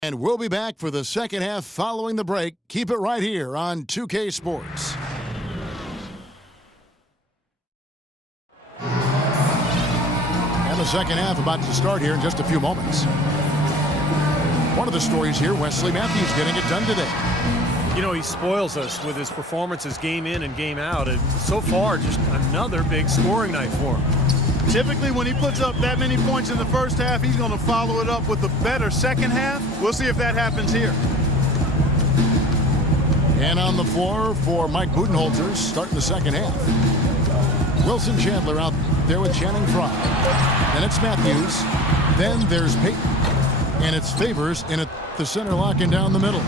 And we'll be back for the second half following the break. Keep it right here on 2K Sports. And the second half about to start here in just a few moments. One of the stories here, Wesley Matthews getting it done today. You know, he spoils us with his performances game in and game out. And so far, just another big scoring night for him. Typically, when he puts up that many points in the first half, he's going to follow it up with a better second half. We'll see if that happens here. And on the floor for Mike Budenholzer, starting the second half. Wilson Chandler out there with Channing Frye. Then it's Matthews. Then there's Payton. And it's Favors in at the center, locking down the middle.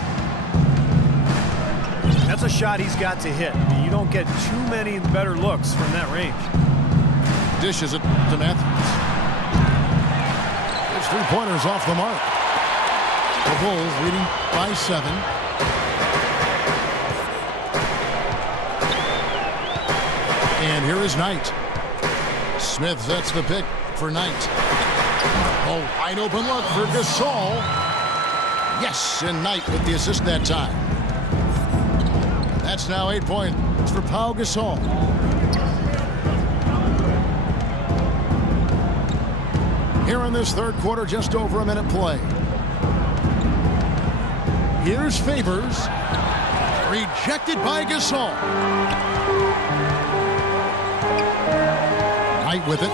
That's a shot he's got to hit. You don't get too many better looks from that range. Dishes it to Matthews. His three-pointers off the mark. The Bulls leading by 7. And here is Knight. Smith sets the pick for Knight. Oh, wide open look for Gasol. Yes, and Knight with the assist that time. That's now 8 points for Pau Gasol. Here in this third quarter, just over a minute play. Here's Favors. Rejected by Gasol. Knight with it.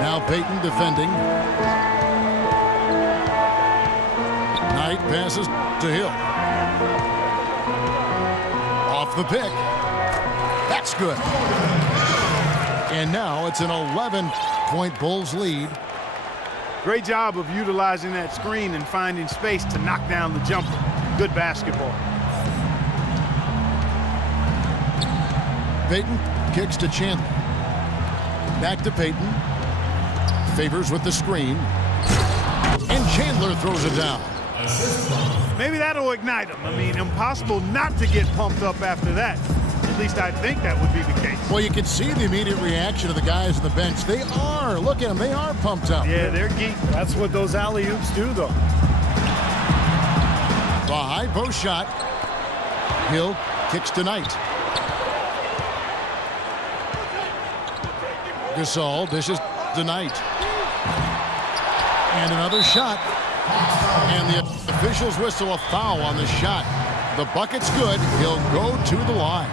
Now Payton defending. Knight passes to Hill. Off the pick. That's good. And now it's an 11-point Bulls lead. Great job of utilizing that screen and finding space to knock down the jumper. Good basketball. Payton kicks to Chandler. Back to Payton. Favors with the screen. And Chandler throws it down. Maybe that'll ignite him. I mean, impossible not to get pumped up after that. At least I think that would be the case. Well, you can see the immediate reaction of the guys on the bench. They are. Look at them. They are pumped up. Yeah, they're geeked. That's what those alley-oops do, though. The high post shot. Hill kicks to Knight. Gasol dishes to Knight. And another shot. And the officials whistle a foul on the shot. The bucket's good. He'll go to the line.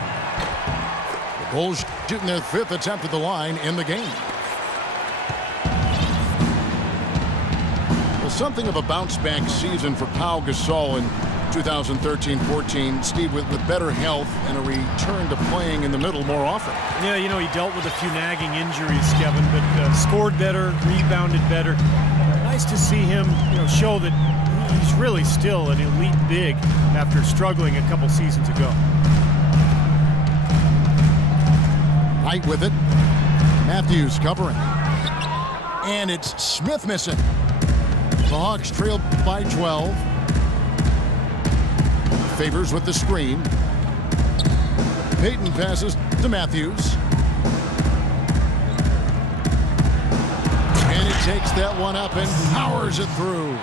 The Bulls shooting their 5th attempt at the line in the game. Well, something of a bounce-back season for Pau Gasol in 2013-14. Steve, with better health and a return to playing in the middle more often. Yeah, you know, he dealt with a few nagging injuries, Kevin, but scored better, rebounded better. Nice to see him, show that he's really still an elite big after struggling a couple seasons ago. Knight with it. Matthews covering. And it's Smith missing. The Hawks trail by 12. Favors with the screen. Payton passes to Matthews. And he takes that one up and powers it through.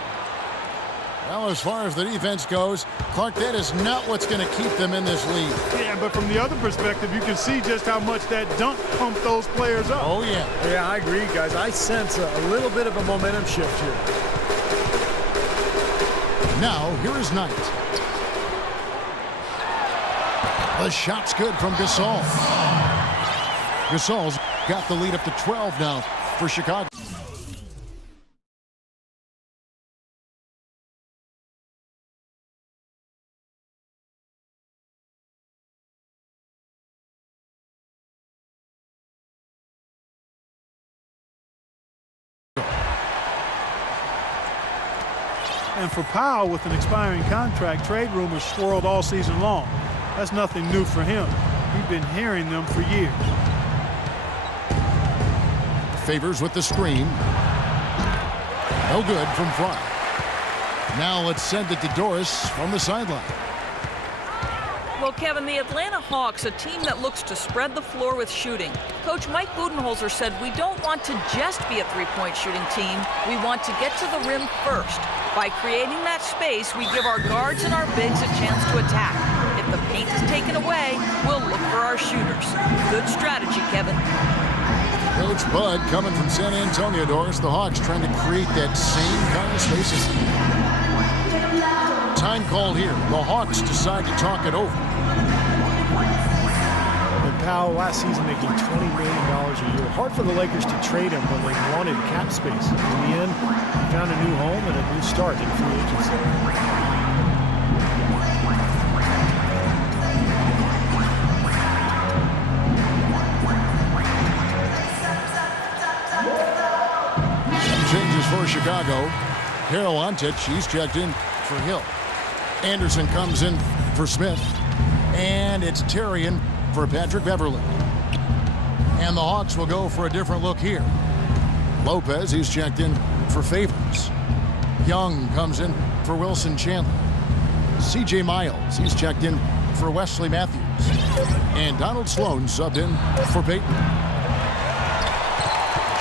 Well, as far as the defense goes, Clark, that is not what's going to keep them in this league. Yeah, but from the other perspective, you can see just how much that dunk pumped those players up. Oh, yeah. Yeah, I agree, guys. I sense a little bit of a momentum shift here. Now, here is Knight. The shot's good from Gasol. Gasol's got the lead up to 12 now for Chicago. And for Powell, with an expiring contract, trade rumors swirled all season long. That's nothing new for him. He's been hearing them for years. Favors with the screen. No good from Frye. Now let's send it to Doris from the sideline. Well, Kevin, the Atlanta Hawks, a team that looks to spread the floor with shooting. Coach Mike Budenholzer said, we don't want to just be a three-point shooting team. We want to get to the rim first. By creating that space, we give our guards and our bigs a chance to attack. If the paint is taken away, we'll look for our shooters. Good strategy, Kevin. Coach Bud coming from San Antonio, Doris. The Hawks trying to create that same kind of spaces. Time called here. The Hawks decide to talk it over. And Powell last season making $20 million a year. Hard for the Lakers to trade him when they wanted cap space. In the end, he found a new home and a new start in free agency. Changes for Chicago. Harold Antich, he's checked in for Hill. Anderson comes in for Smith. And it's Terrian for Patrick Beverly. And the Hawks will go for a different look here. Lopez, he's checked in for Favors. Young comes in for Wilson Chandler. C.J. Miles, he's checked in for Wesley Matthews. And Donald Sloan subbed in for Peyton.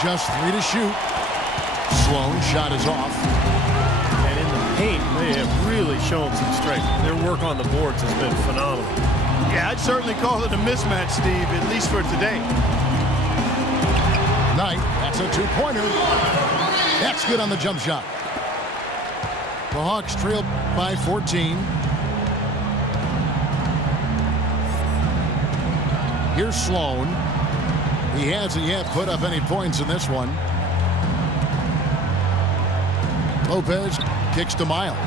Just 3 to shoot. Sloan shot is off. And in the paint, they have really shown some strength. Their work on the boards has been phenomenal. Yeah, I'd certainly call it a mismatch, Steve, at least for today. Knight, that's a two-pointer. That's good on the jump shot. The Hawks trail by 14. Here's Sloan. He hasn't yet put up any points in this one. Lopez kicks to Miles.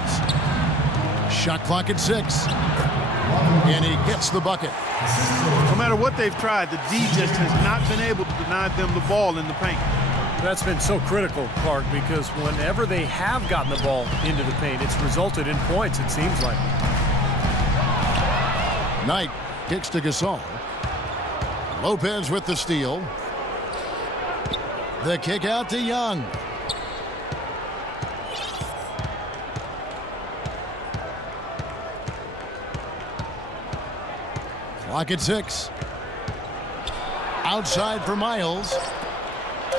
Shot clock at 6. And he gets the bucket. No matter what they've tried, the D just has not been able to deny them the ball in the paint. That's been so critical, Clark, because whenever they have gotten the ball into the paint, it's resulted in points, it seems like. Knight kicks to Gasol. Lopez with the steal. The kick out to Young. Clock at 6. Outside for Miles.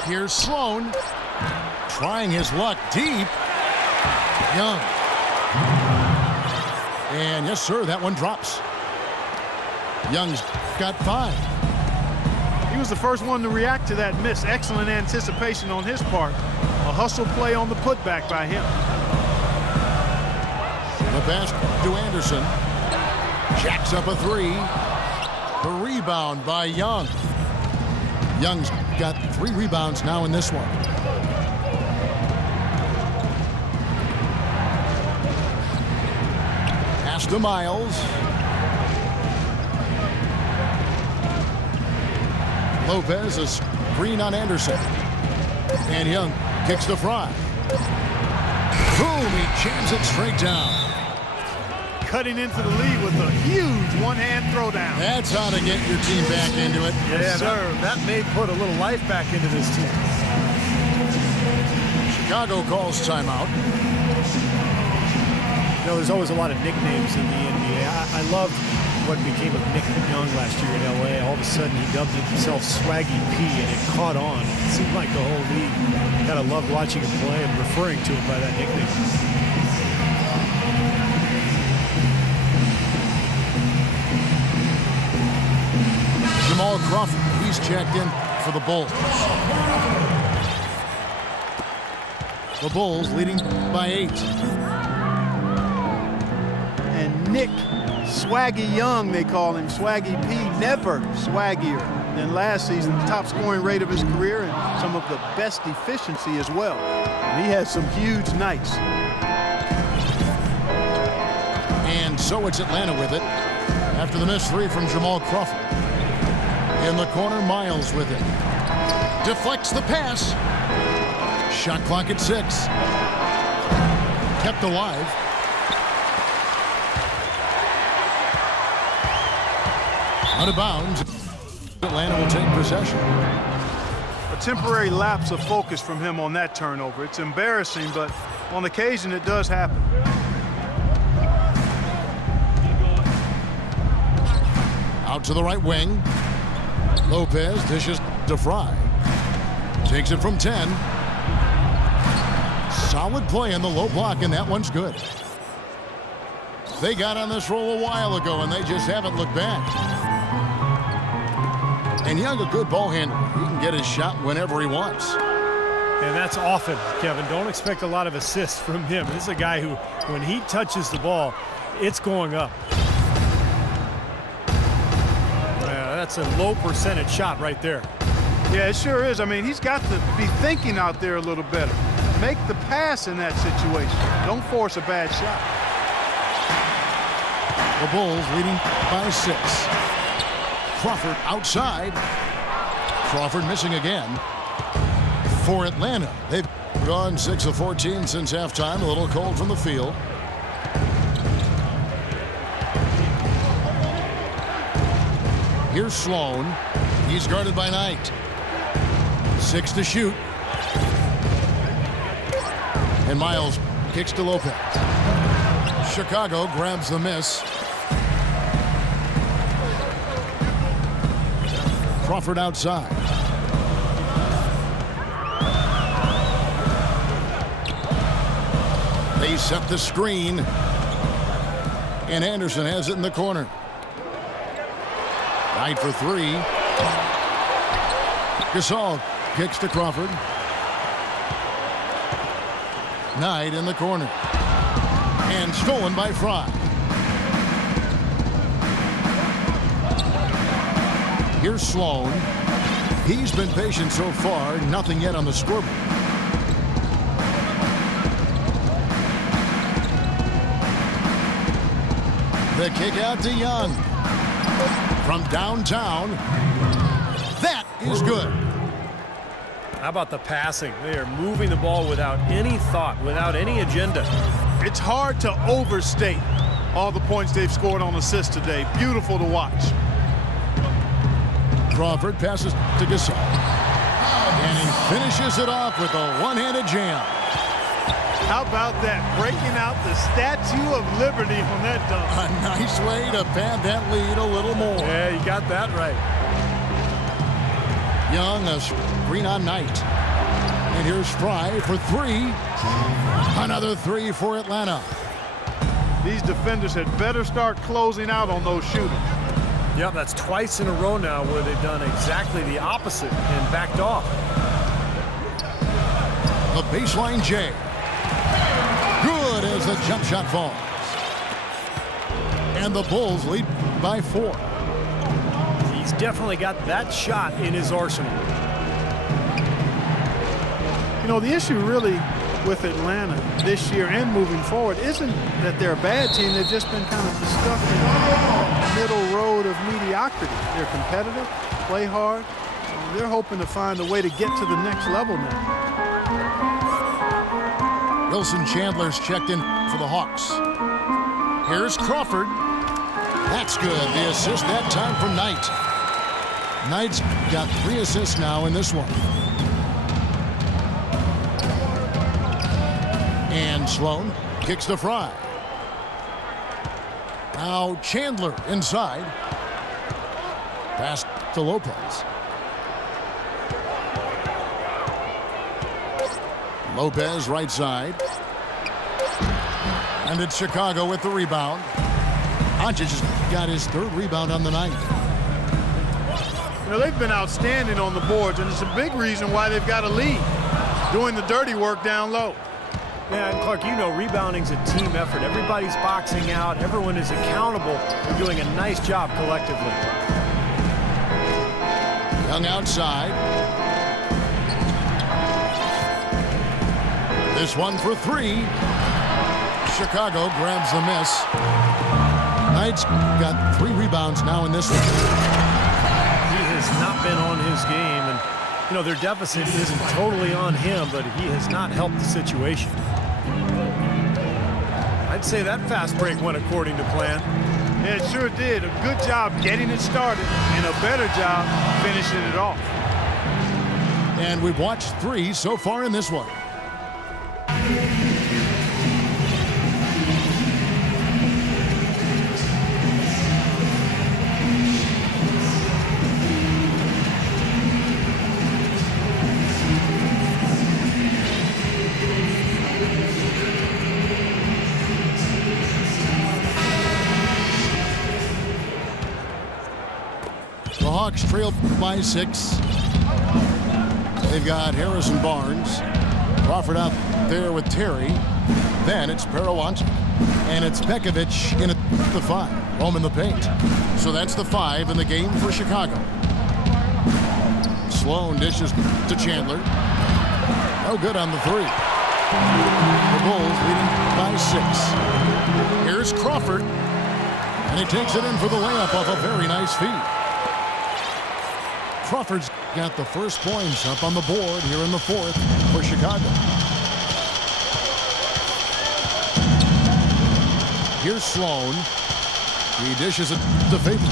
Here's Sloan. Trying his luck deep. Young. And yes, sir, that one drops. Young's got 5. He was the first one to react to that miss. Excellent anticipation on his part. A hustle play on the putback by him. The pass to Anderson. Jacks up a 3. The rebound by Young. Young's got 3 rebounds now in this one. Pass to Miles. Lopez, a screen on Anderson. And Young kicks to Fry. Boom, he jams it straight down. Cutting into the lead with a huge one-hand throwdown. That's how to get your team back into it. Yes, sir. That may put a little life back into this team. Chicago calls timeout. You know, there's always a lot of nicknames in the NBA. I loved what became of Nick Young last year in L.A. All of a sudden, he dubbed himself Swaggy P, and it caught on. It seemed like the whole league kind of loved watching him play and referring to him by that nickname. Jamal Crawford, he's checked in for the Bulls. The Bulls leading by 8. And Nick Swaggy Young, they call him, Swaggy P, never swaggier than last season. The top scoring rate of his career and some of the best efficiency as well. And he has some huge nights. And so it's Atlanta with it after the missed 3 from Jamal Crawford. In the corner, Miles with it. Deflects the pass. Shot clock at 6. Kept alive. Out of bounds. Atlanta will take possession. A temporary lapse of focus from him on that turnover. It's embarrassing, but on occasion it does happen. Out to the right wing. Lopez dishes to Fry. Takes it from 10. Solid play in the low block, and that one's good. They got on this roll a while ago, and they just haven't looked back. And Young, a good ball handler. He can get his shot whenever he wants. And that's often, Kevin. Don't expect a lot of assists from him. This is a guy who, when he touches the ball, it's going up. That's a low percentage shot right there. Yeah, it sure is. I mean, he's got to be thinking out there a little better. Make the pass in that situation. Don't force a bad shot. The Bulls leading by 6. Crawford outside. Crawford missing again. For Atlanta, they've gone 6 of 14 since halftime. A little cold from the field. Here's Sloan. He's guarded by Knight. 6 to shoot. And Miles kicks to Lopez. Chicago grabs the miss. Crawford outside. They set the screen. And Anderson has it in the corner. Knight for 3. Gasol kicks to Crawford. Knight in the corner. And stolen by Fry. Here's Sloan. He's been patient so far. Nothing yet on the scoreboard. The kick out to Young. From downtown. That is good. How about the passing? They are moving the ball without any thought, without any agenda. It's hard to overstate all the points they've scored on assists today. Beautiful to watch. Crawford passes to Gasol. And he finishes it off with a one-handed jam. How about that? Breaking out the Statue of Liberty on that dunk. A nice way to pad that lead a little more. Yeah, you got that right. Young, a screen on Knight. And here's Fry for 3. Another 3 for Atlanta. These defenders had better start closing out on those shooters. Yep, that's twice in a row now where they've done exactly the opposite and backed off. The baseline J. Good as the jump shot falls. And the Bulls lead by 4. He's definitely got that shot in his arsenal. You know, the issue really with Atlanta this year and moving forward isn't that they're a bad team. They've just been kind of stuck in the middle road of mediocrity. They're competitive, play hard. They're hoping to find a way to get to the next level now. Wilson Chandler's checked in for the Hawks. Here's Crawford. That's good. The assist that time from Knight. Knight's got 3 assists now in this one. And Sloan kicks to Fry. Now Chandler inside. Pass to Lopez. Lopez right side. And it's Chicago with the rebound. Doncic has got his 3rd rebound on the night. You know, they've been outstanding on the boards, and it's a big reason why they've got a lead. Doing the dirty work down low. Yeah, and Clark, you know, rebounding's a team effort. Everybody's boxing out. Everyone is accountable. They're doing a nice job collectively. Young outside. This one for 3. Chicago grabs the miss. Knight's got 3 rebounds now in this one. He has not been on his game, and you know, their deficit isn't totally on him, but he has not helped the situation. I'd say that fast break went according to plan. Yeah, it sure did. A good job getting it started and a better job finishing it off. And we've watched 3 so far in this one. Hawks trail by 6. They've got Harrison Barnes. Crawford out there with Terry. Then it's Perawant. And it's Pekovic in at the 5. Home in the paint. So that's the 5 in the game for Chicago. Sloan dishes to Chandler. No good on the 3. The Bulls leading by 6. Here's Crawford. And he takes it in for the layup off a very nice feed. Crawford's got the first points up on the board here in the 4th for Chicago. Here's Sloan. He dishes it to Favors.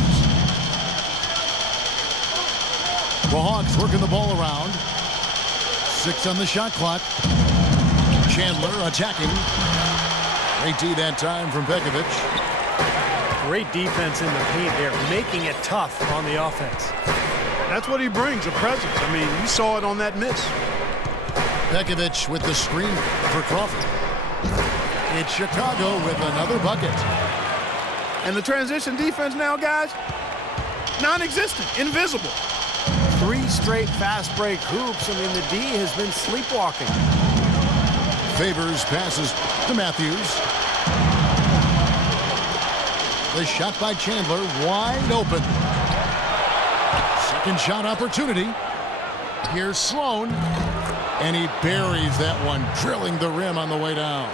The Hawks working the ball around. 6 on the shot clock. Chandler attacking. Great D that time from Pekovic. Great defense in the paint there, making it tough on the offense. That's what he brings, a presence. I mean, you saw it on that miss. Pekovic with the screen for Crawford. It's Chicago with another bucket. And the transition defense now, guys, non-existent, invisible. 3 straight fast break hoops. I mean, the D has been sleepwalking. Favors passes to Matthews. The shot by Chandler wide open. Second shot opportunity. Here's Sloan. And he buries that one, drilling the rim on the way down.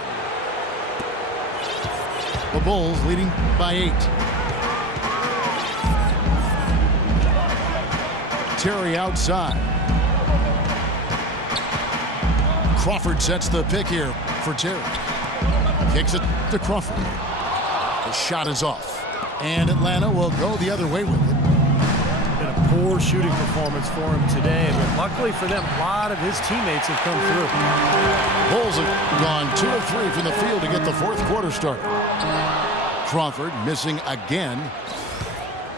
The Bulls leading by 8. Terry outside. Crawford sets the pick here for Terry. Kicks it to Crawford. The shot is off. And Atlanta will go the other way with it. Been a poor shooting performance for him today, but luckily for them, a lot of his teammates have come through. Bulls have gone 2 of 3 from the field to get the 4th quarter started. Crawford missing again.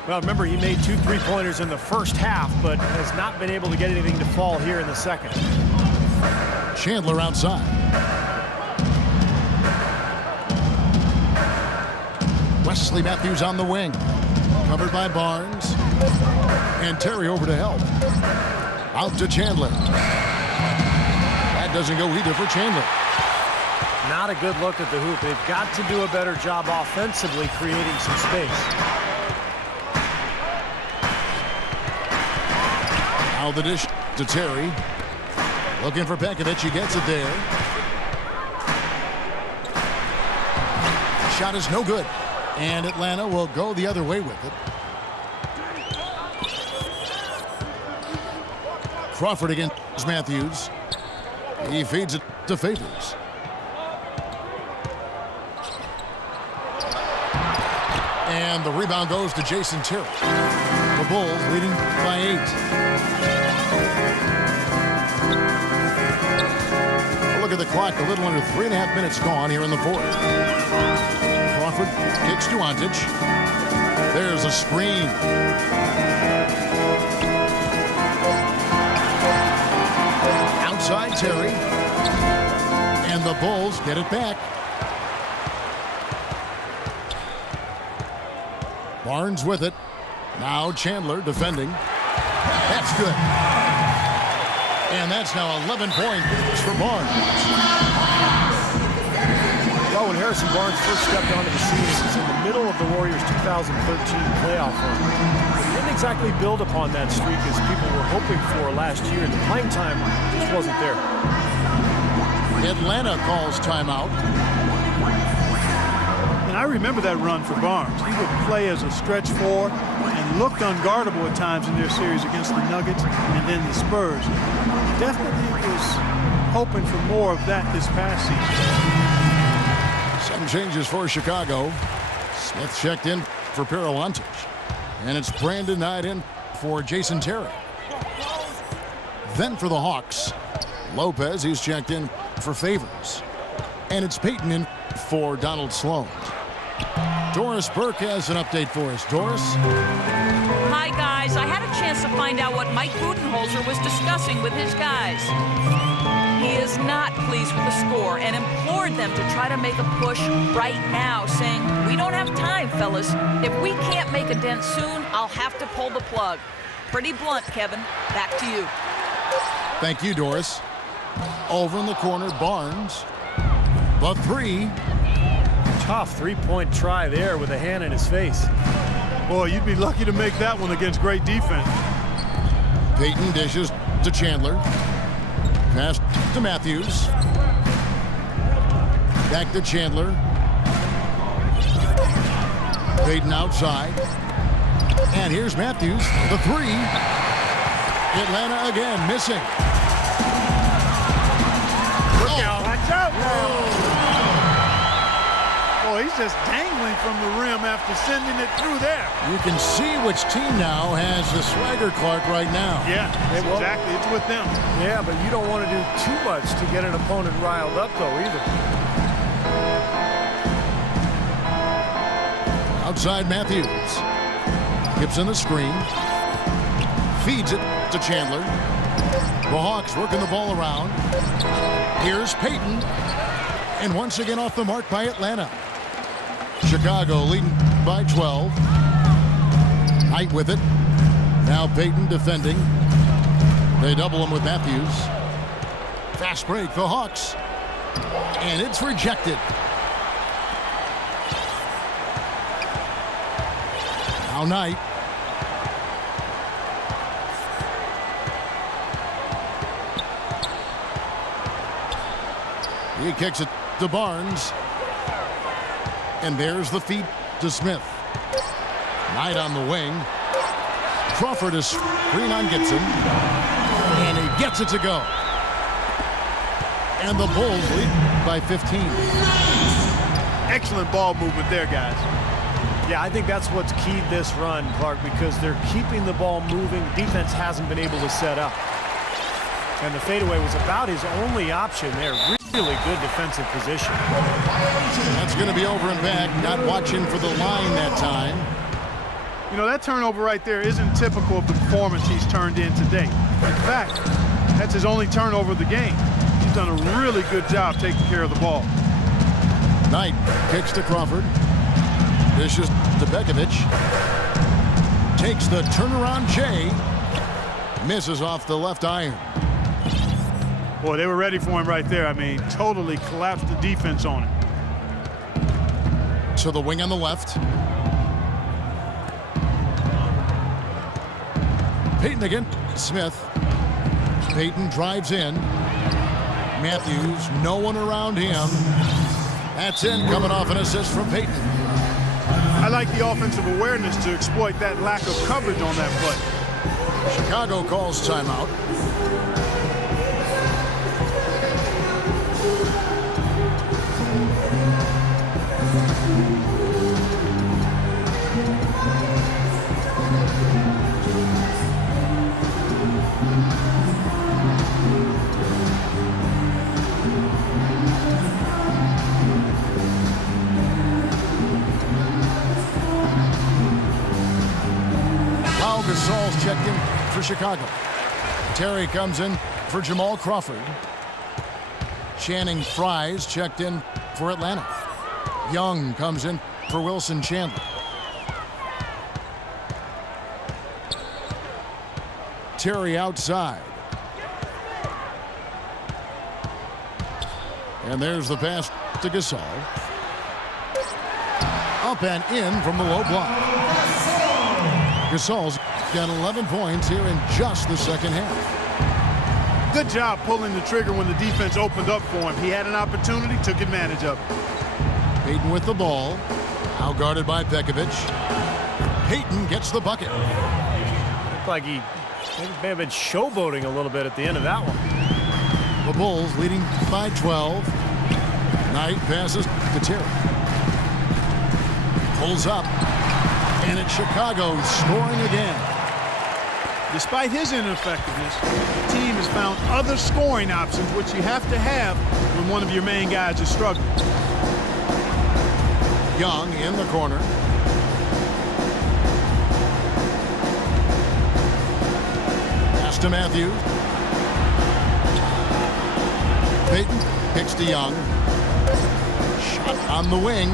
Well, remember, he made 2 3-pointers in the first half, but has not been able to get anything to fall here in the second. Chandler outside. Wesley Matthews on the wing. Covered by Barnes. And Terry over to help. Out to Chandler. That doesn't go either for Chandler. Not a good look at the hoop. They've got to do a better job offensively creating some space. Now the dish to Terry. Looking for Pekovic. He gets it there. Shot is no good. And Atlanta will go the other way with it. Crawford against Matthews. He feeds it to Favors. And the rebound goes to Jason Terry. The Bulls leading by 8. Look at the clock. A little under 3.5 minutes gone here in the 4th. Crawford kicks to Ontic. There's a screen. Outside Terry. And the Bulls get it back. Barnes with it. Now Chandler defending. That's good. And that's now 11 points for Barnes. Well, when Harrison Barnes first stepped onto the scene, it was in the middle of the Warriors' 2013 playoff run. He didn't exactly build upon that streak as people were hoping for last year. The playing time just wasn't there. Atlanta calls timeout. And I remember that run for Barnes. He would play as a stretch 4 and looked unguardable at times in their series against the Nuggets and then the Spurs. Definitely was hoping for more of that this past season. Some changes for Chicago. Smith checked in for Perawant. And it's Brandon Knight in for Jason Terry. Then for the Hawks, Lopez, he's checked in for Favors. And it's Payton in for Donald Sloan. Doris Burke has an update for us. Doris? Hi, guys. I had a chance to find out what Mike Budenholzer was discussing with his guys. He is not pleased with the score and implored them to try to make a push right now, saying, "We don't have time, fellas. If we can't make a dent soon, I'll have to pull the plug." Pretty blunt, Kevin. Back to you. Thank you, Doris. Over in the corner, Barnes. The three. Tough three-point try there with a hand in his face. Boy, you'd be lucky to make that one against great defense. Payton dishes to Chandler. Pass to Matthews. Back to Chandler. Payton outside. And here's Matthews. The three. Atlanta again missing. Look out. Watch out. Boy, he's just dangling from the rim after sending it through there. You can see which team now has the swagger Clark right now. Yeah, exactly. It's with them. Yeah, but you don't want to do too much to get an opponent riled up, though, either. Outside Matthews. Gibson the screen. Feeds it to Chandler. The Hawks working the ball around. Here's Payton. And once again off the mark by Atlanta. Chicago leading by 12. Knight with it. Now Payton defending. They double him with Matthews. Fast break, the Hawks. And it's rejected. Now Knight. He kicks it to Barnes. And there's the feed to Smith. Knight on the wing. Crawford is screen on Gibson. And he gets it to go. And the Bulls lead by 15. Excellent ball movement there, guys. Yeah, I think that's what's keyed this run, Clark, because they're keeping the ball moving. Defense hasn't been able to set up. And the fadeaway was about his only option there. Really good defensive position. That's going to be over and back. Not watching for the line that time. You know, that turnover right there isn't typical of the performance he's turned in today. In fact, that's his only turnover of the game. He's done a really good job taking care of the ball. Knight kicks to Crawford. Dishes to Bekovic. Takes the turnaround J. Misses off the left iron. Boy, they were ready for him right there. I mean, totally collapsed the defense on him. To the wing on the left. Payton again. Smith. Payton drives in. Matthews, no one around him. That's in, coming off an assist from Payton. I like the offensive awareness to exploit that lack of coverage on that play. Chicago calls timeout. Gasol's checked in for Chicago. Terry comes in for Jamal Crawford. Channing Fries checked in for Atlanta. Young comes in for Wilson Chandler. Terry outside. And there's the pass to Gasol. Up and in from the low block. Gasol's got 11 points here in just the second half. Good job pulling the trigger when the defense opened up for him. He had an opportunity, took advantage of it. Payton with the ball. Now guarded by Bekovic. Payton gets the bucket. Looked like he may have been showboating a little bit at the end of that one. The Bulls leading by 12. Knight passes to Terry. Pulls up. And it's Chicago scoring again. Despite his ineffectiveness, the team has found other scoring options, which you have to have when one of your main guys is struggling. Young in the corner. Pass to Matthews. Payton kicks to Young. Shot on the wing.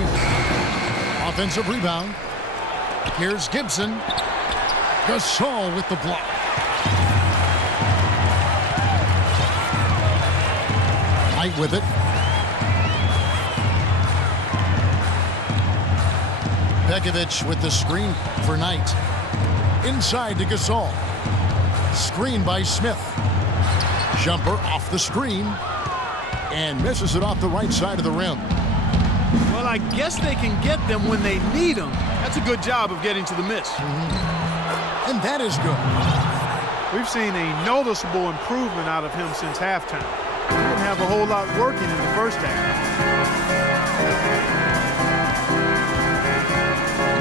Offensive rebound. Here's Gibson. Gasol with the block. Knight with it. Pekovic with the screen for Knight. Inside to Gasol. Screen by Smith. Jumper off the screen. And misses it off the right side of the rim. Well, I guess they can get them when they need them. That's a good job of getting to the miss. And that is good. We've seen a noticeable improvement out of him since halftime. He didn't have a whole lot working in the first half.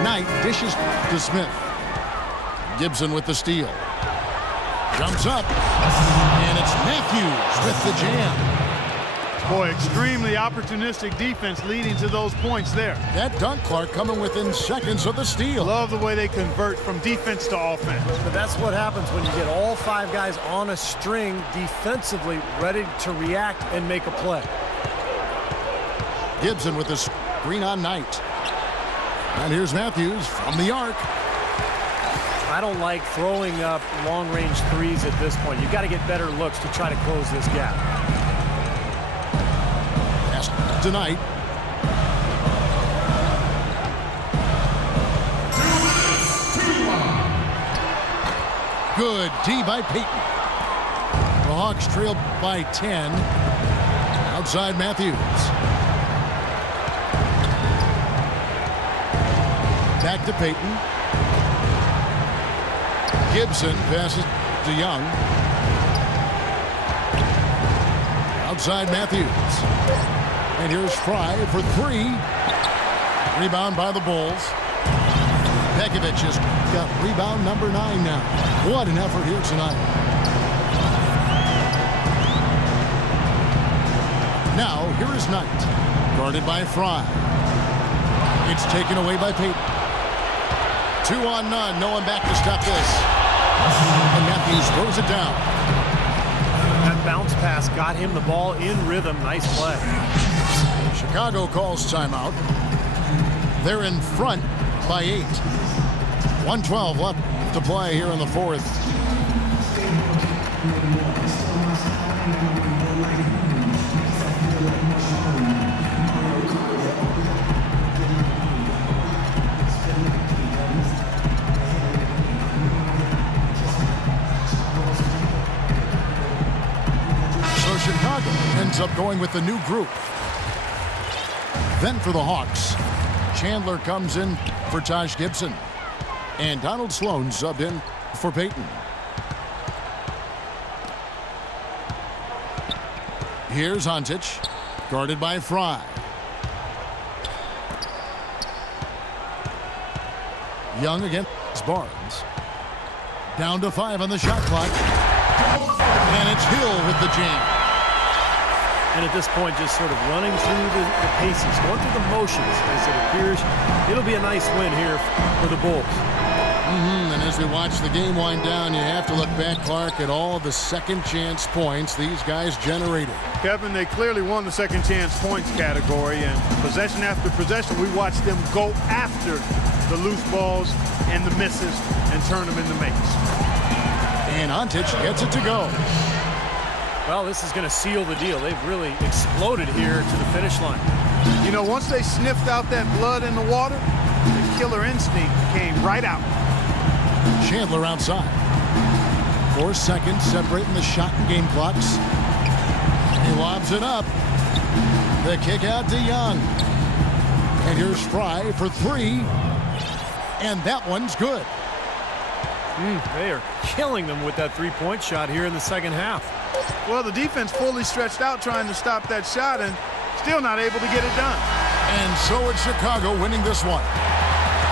Knight dishes to Smith. Gibson with the steal. Jumps up. And it's Matthews with the jam. Boy, extremely opportunistic defense leading to those points there. That dunk, Clark, coming within seconds of the steal. Love the way they convert from defense to offense. But that's what happens when you get all 5 guys on a string defensively ready to react and make a play. Gibson with the screen on Knight. And here's Matthews from the arc. I don't like throwing up long-range threes at this point. You've got to get better looks to try to close this gap. Pass to Knight. Good D by Payton. The Hawks trail by 10. Outside Matthews. Back to Payton. Gibson passes to Young. Outside Matthews. And here's Fry for 3. Rebound by the Bulls. Pekovic has got rebound number 9 now. What an effort here tonight. Now, here is Knight. Guarded by Fry. It's taken away by Payton. 2 on none. No one back to stop this. And Matthews throws it down. That bounce pass got him the ball in rhythm. Nice play. Chicago calls timeout. They're in front by 8. 1:12 left to play here in the fourth. So Chicago ends up going with the new group. Then for the Hawks, Chandler comes in for Taj Gibson. And Donald Sloan subbed in for Payton. Here's Ontich, guarded by Fry. Young against Barnes. Down to 5 on the shot clock. And it's Hill with the jam. And at this point, just sort of running through the paces, going through the motions as it appears. It'll be a nice win here for the Bulls. And as we watch the game wind down, you have to look back, Clark, at all the second chance points these guys generated. Kevin, they clearly won the second chance points category, and possession after possession, we watched them go after the loose balls and the misses and turn them into makes. And Ontich gets it to go. Well, this is going to seal the deal. They've really exploded here to the finish line. You know, once they sniffed out that blood in the water, the killer instinct came right out. Chandler outside. 4 seconds separating the shot and game clocks. He lobs it up. The kick out to Young. And here's Fry for 3. And that one's good. They are killing them with that three-point shot here in the second half. Well, the defense fully stretched out trying to stop that shot and still not able to get it done. And so it's Chicago winning this one.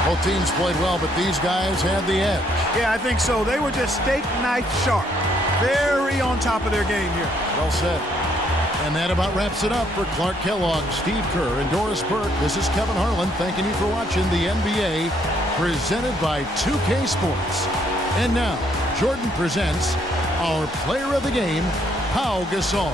Both teams played well, but these guys had the edge. Yeah, I think so. They were just steak knife sharp. Very on top of their game here. Well said. And that about wraps it up for Clark Kellogg, Steve Kerr, and Doris Burke. This is Kevin Harlan thanking you for watching the NBA presented by 2K Sports. And now, Jordan presents our player of the game, Pau Gasol.